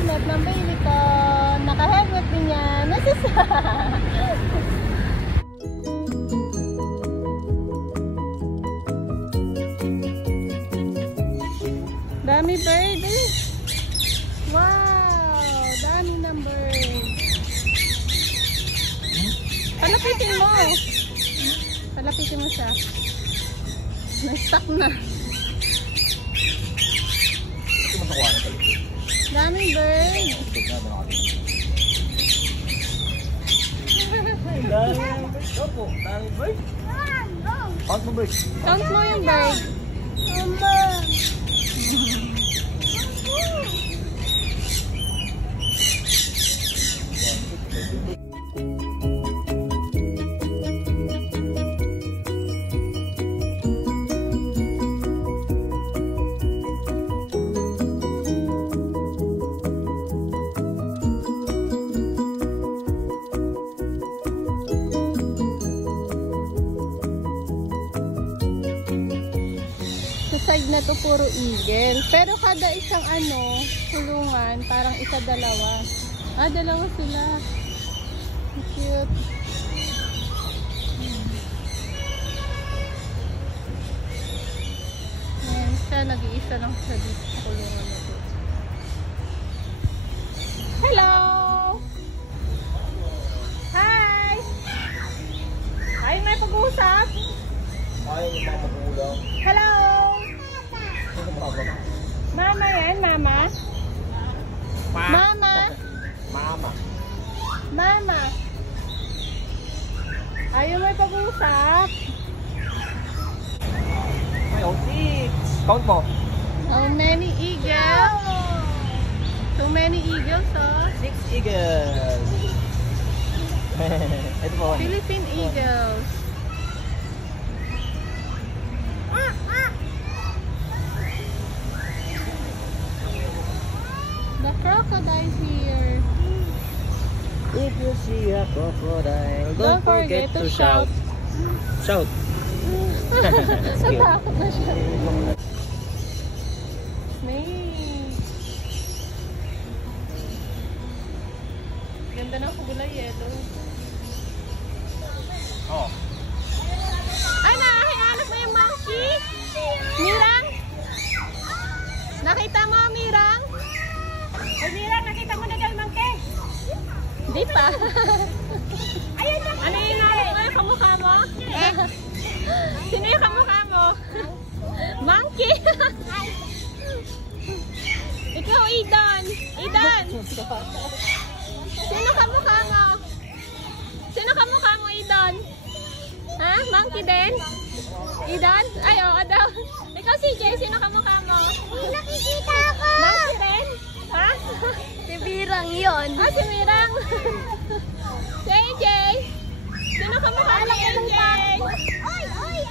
helmet ng baby ko. Naka-helmet din yan. Dami bird eh. Wow! Dami ng bird. Palapitin mo. Palapitin mo siya. Na-stuck na. Daming bird. Daming bird. Count mo bird. Count mo yung bird. Side na to puro eagle. Pero kada isang kulungan, parang isa dalawa. Dalawa sila. Cute. Ayan siya, nag-iisa lang siya dito sa kulungan na to. Hello! Hi! Ay, may pag-uusap? Ay, yung mga magulang. Hello! Mama yan, mama? Mama? Mama. Mama? Ayaw may pag-usap. Ay, oh, 6. Count mo. How many eagles? So many eagles, oh. 6 eagles. Ito po. Philippine eagles. The crocodile here. If you see a crocodile, Don't forget to shout. Shout. Natakot na siya. May. Ganda ng kulay yellow. Oh. Ay, nakahanap mo yung monkey? Mirang? Nakita mo, Mirang? Ay, Mirang, nakita mo na daw yung monkey? Di pa. Ayun na. Ano yung yung kamukha mo? Sino yung kamukha mo? Monkey. Ikaw, Idan. Idan. Sino kamukha mo? Sino kamukha mo, Idan? Ha? Monkey din? Idan? Ay, oo daw. Ikaw, CJ, sino kamukha mo? Nakikita ako! Monkey din? Ha? Si Birang yun. Si Mirang. Si AJ. Sino kamukha ng AJ?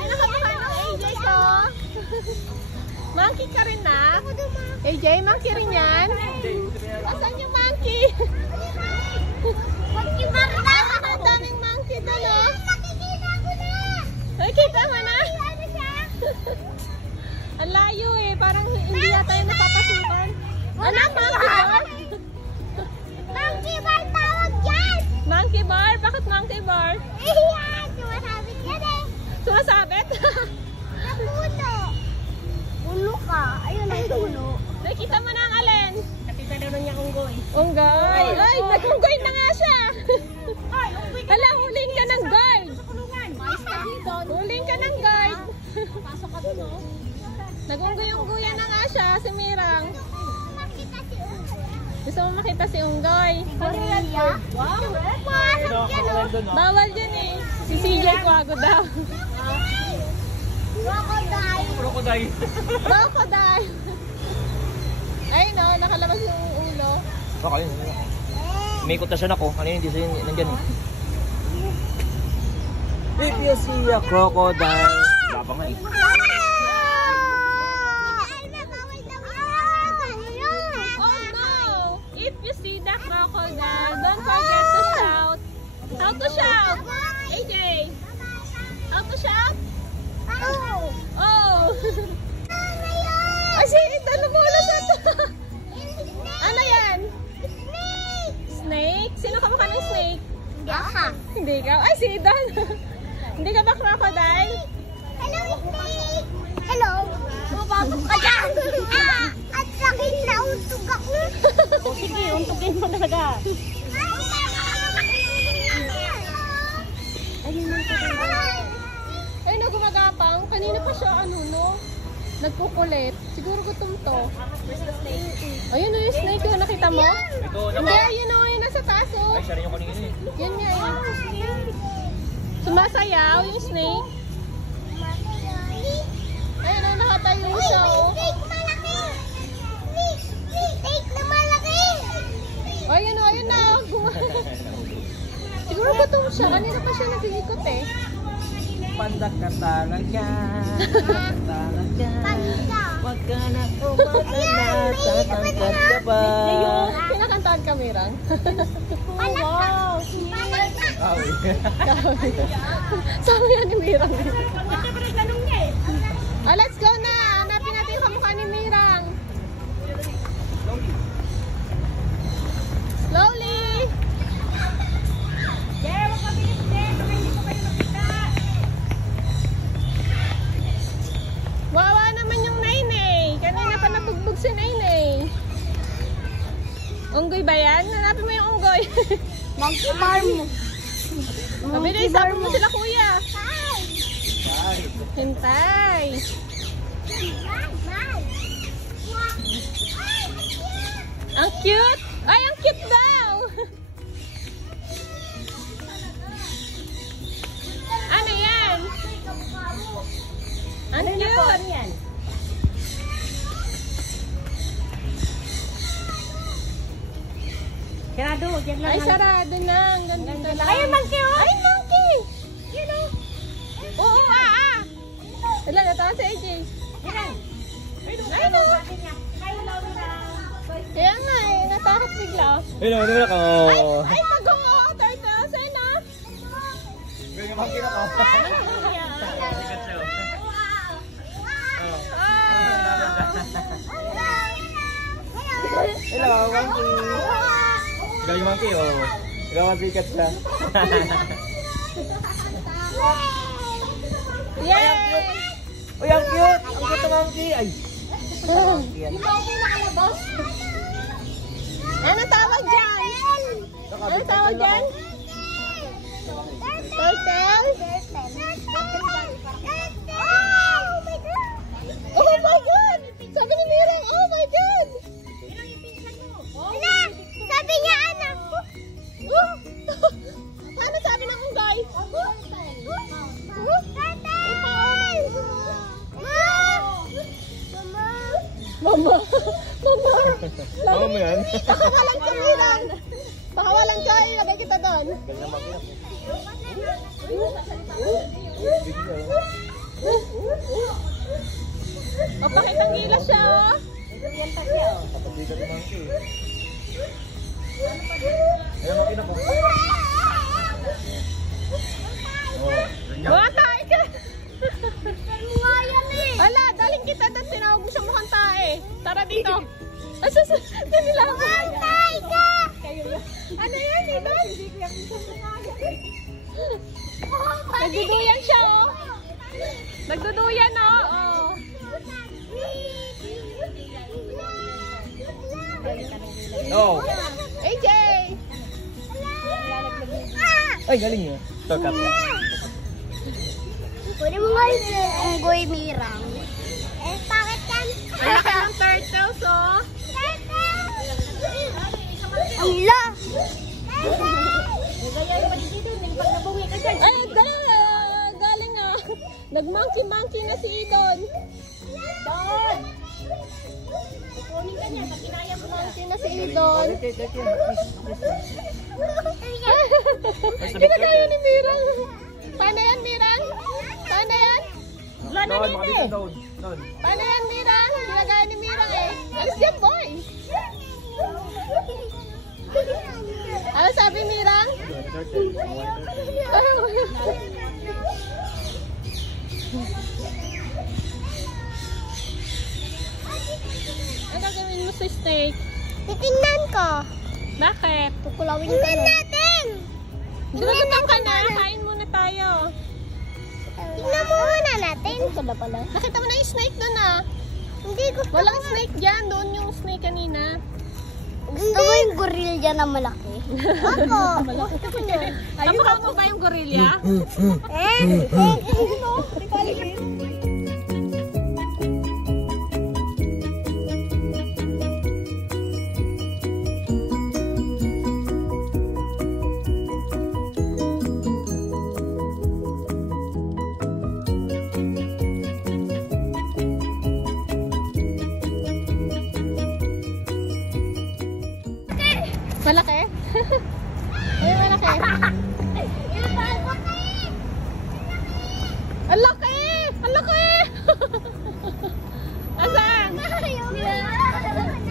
Sino kamukha ng AJ ko? Monkey ka rin na? AJ, monkey rin yan? Asan yung monkey? Monkey Barda! Ang daming monkey doon, oh. Nakikita ko na! Nakikita mo na? Ano siya? Ang layo eh. Parang hindi yata yung napapasukan. Ano? Monkey bar? Monkey Bar tawag yan! Monkey bar? Bakit monkey bar? Ayan! Sumasabit yan eh! Sumasabit? Sa puno! Puno ka! Ayun ang puno! Nakita mo na ang alin? Nakita na niya unggoy. Unggoy! Ay, nag-unggoy na nga siya! Hala, huling ka ng guard! Huling ka ng guard! Pasok ka dun oh! Nag-unggoy-unggoyan na nga siya, si Mirang. Makita si unggoy. Gusto mo makita si unggoy? Korea? Wow! Pasok yan oh! Bawal yun eh. Si CJ Quago daw. Crocodile! Crocodile. Crocodile! Ay no, nakalabas yung ulo. Baka yun. Umikot na siya na ko. Ano yun? Hindi siya nandyan eh. If you see a crocodile. Baba nga eh. Oh no! If you see the crocodile, don't forget to shout. How to shout? AJ! How to shout? Oh! Ay, si ito, lumulas ito. Ano yan? Hindi ka. Ay, si Idon. Hindi ka ba crocodile? Hello, snake! Hello! Mapapag ka dyan! At sakit na untog ako! O sige, untugin mo talaga. Ay, no, gumagapang. Kanina pa siya, ano, no? Nagkukulit. Siguro gutom to. Ayun, no, yung snake yun. Nakita mo? Ito, Hindi, ayun, no, yung nasa taas, oh. Ay, siya rin yung kanina eh. Yan nga, yun. Sumasayaw yung snake. Ayun, no, nakatayo siya, oh. Snake malaki! Snake na malaki! Ayun, no, ayun na. Siguro gutom siya. Kanina pa siya nag-iikot, eh. Pandak ka talaga. Talaga. Panda! Wag ka na umatala. Tatangkat ka pa. Pinakantaan ka, Mirang. Wow! Awi. Sabi yan ni Mirang. Let's go na. Hanapin natin yung kamukha ni Mirang. Slowly. Wawa naman yung Nainay. Kanina pa nabugbog si Nainay. Unggoy ba yan? Hanapin mo yung unggoy. Monkey farm! Mabilis, sabi mo sila kuya. Hintay. Ang cute. Ay, ang cute daw. Ano yan? Ang cute. Sarado, diyan lang. Ay, sarado na. Ang ganda na lang. Ay, monkey, oh! Ay, monkey! Oo, Wala, natawa si AJ. Ay, no. Kaya nga eh, natakot bigla. Ayun, ano na ka? Ay, pag-oo, turtles. Ay, na. Ganyan makita ko. Sikat siya. Hello, monkey. Ganyan monkey, oh. Ikaw sikat siya. Yay! Uy, ang cute! Ang cute na monkey! Ay! Ano tawag dyan? Ano tawag dyan? Turtle? Oh my God! Sabi ni Mirang, oh my God! Sabi niya anak ko. Ano sabi ng unggoy? Mama! Mama! Mama mo yan? Pakawalan ka, Mirang! Pakawalan ka, ilagay kita doon. Ganyan monkey. O, pakitang gilas siya, oh. Kapasikat na monkey. Ayun, monkey na po. Mukhang tae ka! Wala, daling kita doon. Tinawag mo siya mukhang tae. Tara dito. Dinilang mo. Mukhang tae ka! Ano yan, dito? Nagduduyan siya, oh. Nagduduyan, oh. Oh. No! AJ! Ay, galing niya. Tokat na. Pwede mo nga yung unggoy Mirang. Eh, bakit yan? Ang laki ng turtles, oh. Ang la! Ay, galing, ah. Nag-monkey-monkey na si Idon. Don! Kukunin ka niya, pag kinaya mo monkey na si Idon. Ginagaya ni Mirang. Paano yan, Mirang? Paano yan? Wala na Doon, dito, makabit eh. doon. Doon. Paano yan, Mirang? Ginagaya ni Mirang, eh. Alis yan, boy. Ano sabi, Mirang? Ano gagawin mo sa snake? Titingnan ko. Bakit? Tukulawin ko natin. Gutom ka na. Kain muna tayo. Tingnan mo muna natin. Ito na pala. Nakita mo na yung snake doon ah. Hindi gusto Walang snake dyan. Doon yung snake kanina. Gusto mo yung gorilla na malaki? Ako. Gusto ko yun. Kamukha mo ba yung gorilla? Malaki? Ayun, malaki. Ang laki! Ang laki! Asan?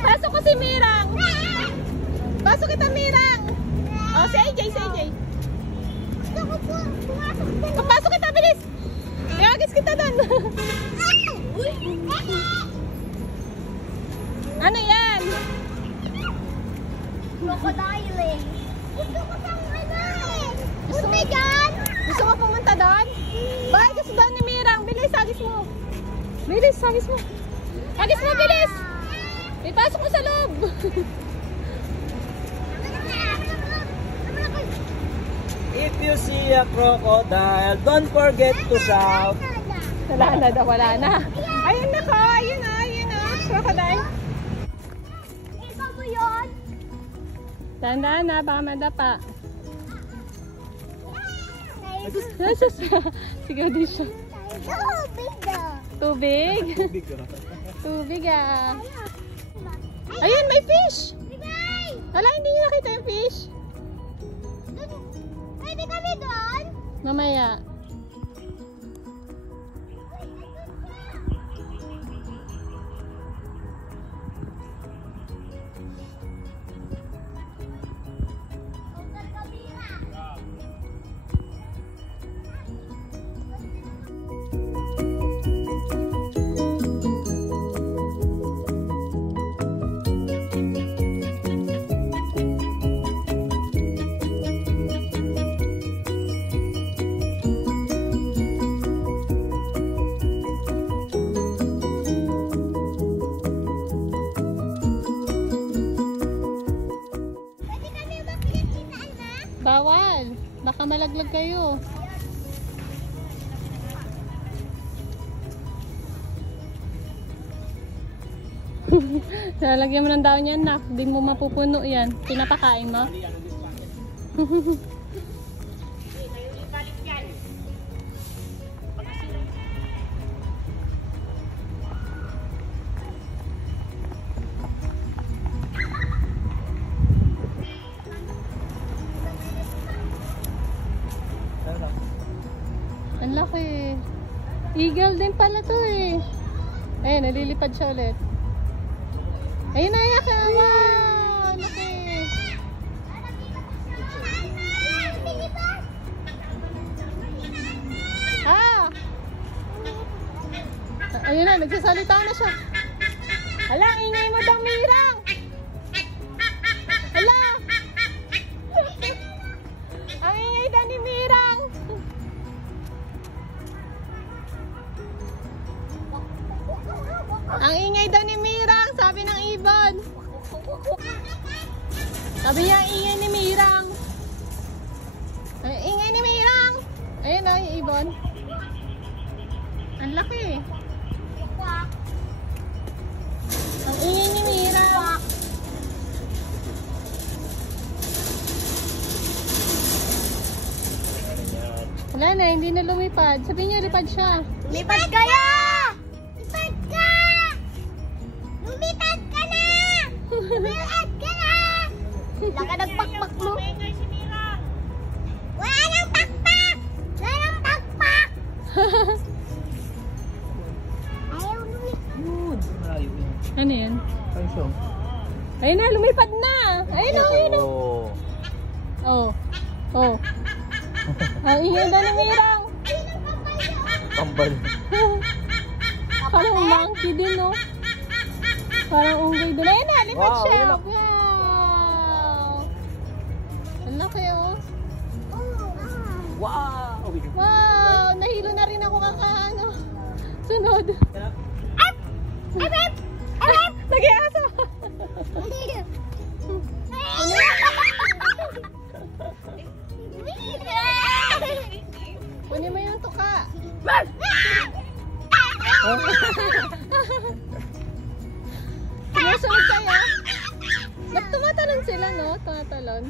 Pasok ko si Mirang. Pasok kita, Mirang. Oh, si AJ, si AJ. Pasok kita, bilis. Iagis kita doon. Ano yan? Crocodile. Gusto ko pang Gusto mo dyan? Gusto mo pumunta doon? Bye, gusto doon ni Mirang. Bilis, agis mo. Bilis, agis mo. Agis mo, bilis. Ipasok mo sa loob. If you see a crocodile, don't forget to shout. Wala na daw, wala na. Ayun na ko, ayun na, crocodile. Ikaw mo yun? Tandaan na, baka madapa. Sige, di siya. Tubig? Tubig ah. Ayun, may fish. Wala, hindi niyo nakita yung fish. Pwede kami doon? Mamaya. Bawal. Baka malaglag kayo. Lalagyan mo ng daon yan, nak. Di mo mapupuno yan. Pinapakain mo. Ang laki. Eagle din pala to eh. Ayun, nalilipad siya ulit. Ayun na, yaka. Wow! Laki. Ah! Ayun na, nagsasalita na siya. Hala, ingay mo daw, Mirang. Hala. Ang ingay daw ni Mirang. Ang ingay daw ni Mirang, sabi ng ibon. Sabi niya, ang ingay ni Mirang. Ang ingay ni Mirang. Ayun na, yung ibon. Ang laki. Ang ingay ni Mirang. Wala na, hindi na lumipad. Sabi niya, lipad siya. Lumipad kayo! Lumipad ka! Lumipad ka na! Lumipad ka na! Wala ka nagpakpak mo. Wala nang pakpak! Wala nang pakpak! Ayaw lumipad. Malayo yun. Ano yan? Ano siya? Ayun na, lumipad na. Ayun na, ayun na. Oh. Oh. Oh. Ang ingay daw ni Mirang. Tambal. Parang monkey din, no? Parang unggoy din. Ayun na, lipad Wow, siya. ayun na. Wow. Ang laki, oh. Wow! Nahilo na rin ako kakaano. Sunod. Nag-iasa. Kunin mo yung tuka. Sumusunod kayo. Ba't tumatalon sila, no? Tumatalon.